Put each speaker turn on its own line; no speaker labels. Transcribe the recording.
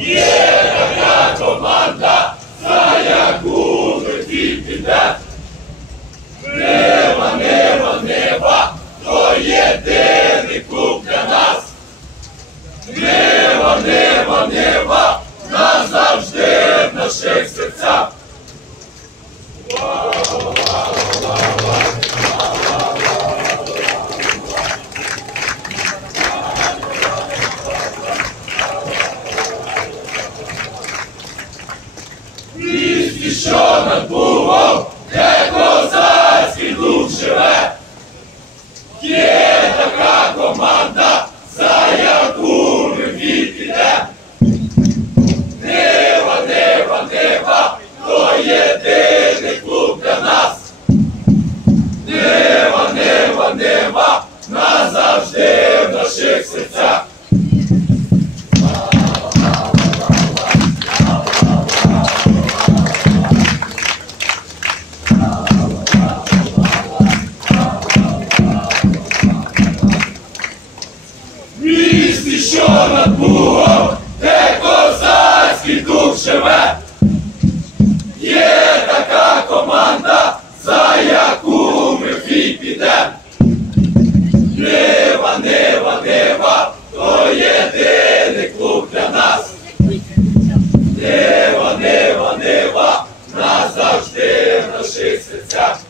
Є така команда, за яку всі піде. Нева, нева, нева, то єдиний клуб для нас. Нева, нева, нева, назавжди в наших серцях. Місті, що над Бугом, де козацький дух живе. Є така команда, за яку ми піде. Нива, нива, нива, то єдиний клуб для нас. Нива, нива, нива, назавжди в наших серцях. місті, що над Бугом, де козацький дух живе. Є така команда, за яку ми всі підемо. Нива, нива, нива, то єдиний клуб для нас. Нива, нива, нива, назавжди в наших серцях.